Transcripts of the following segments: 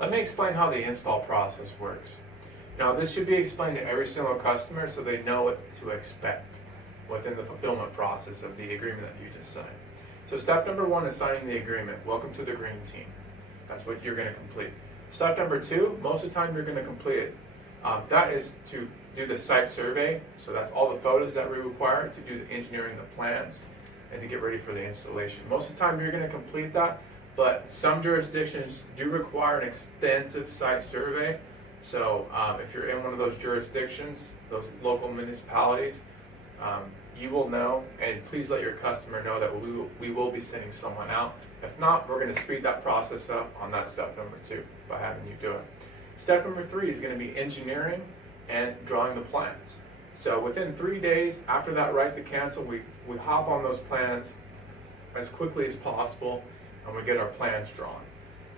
Let me explain how the install process works. Now, this should be explained to every single customer so they know what to expect within the fulfillment process of the agreement that you just signed. So step number 1 is signing the agreement. Welcome to the green team. That's what you're going to complete. Step number 2, most of the time you're going to complete it. That is to do the site survey. So that's all the photos that we require to do the engineering, the plans, and to get ready for the installation. Most of the time you're going to complete that, but some jurisdictions do require an extensive site survey. So if you're in one of those jurisdictions, those local municipalities, you will know, and please let your customer know that we will be sending someone out. If not, we're going to speed that process up on that step number 2 by having you do it. Step number 3 is going to be engineering and drawing the plans. So within 3 days after that right to cancel, we hop on those plans as quickly as possible and we get our plans drawn.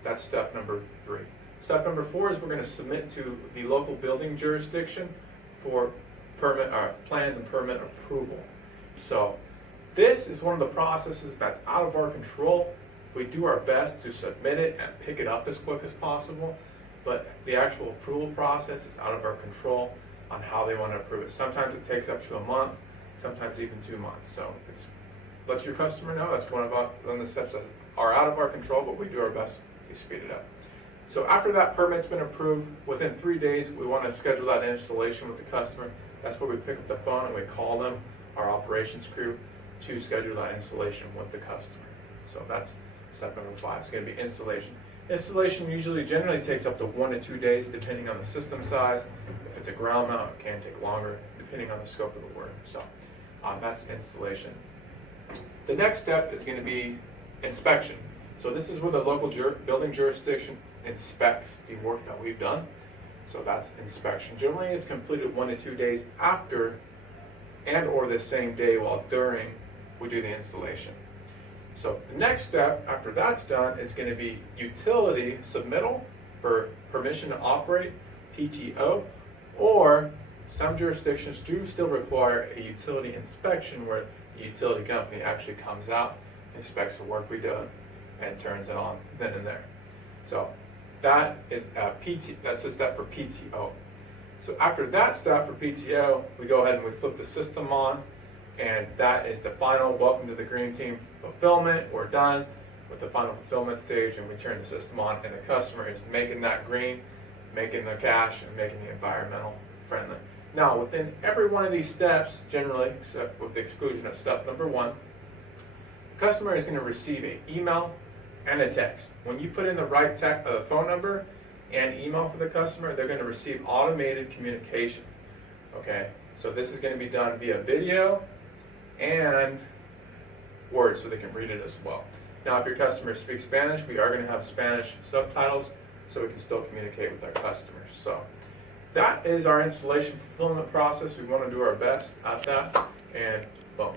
That's step number 3. Step number 4 is we're going to submit to the local building jurisdiction for plans and permit approval. So this is one of the processes that's out of our control. We do our best to submit it and pick it up as quick as possible, but the actual approval process is out of our control on how they want to approve it. Sometimes it takes up to a month, sometimes even 2 months. So let your customer know that's one of the steps that are out of our control, but we do our best to speed it up. So after that permit's been approved, within 3 days, we want to schedule that installation with the customer. That's where we pick up the phone and we call them, our operations crew, to schedule that installation with the customer. So that's step number 5. It's going to be installation. Installation generally takes up to 1 to 2 days, depending on the system size. If it's a ground mount, it can take longer, depending on the scope of the work. So that's installation. The next step is going to be inspection. So this is where the local building jurisdiction inspects the work that we've done. So that's inspection. Generally, it's completed 1 to 2 days after and or the same day while during we do the installation. So the next step after that's done is going to be utility submittal for permission to operate, PTO, or some jurisdictions do still require a utility inspection where the utility company actually comes out, inspects the work we do, and turns it on then and there. So that is that's the step for PTO. So after that step for PTO, we go ahead and we flip the system on, and that is the final welcome to the green team fulfillment. We're done with the final fulfillment stage, and we turn the system on, and the customer is making that green, making the cash, and making the environmental friendly. Now, within every one of these steps, generally, except with the exclusion of step number 1, the customer is going to receive an email and a text. When you put in the right phone number and email for the customer, they're going to receive automated communication. Okay, so this is going to be done via video and words so they can read it as well. Now, if your customer speaks Spanish, we are going to have Spanish subtitles so we can still communicate with our customers. So that is our installation fulfillment process. We want to do our best at that, and boom.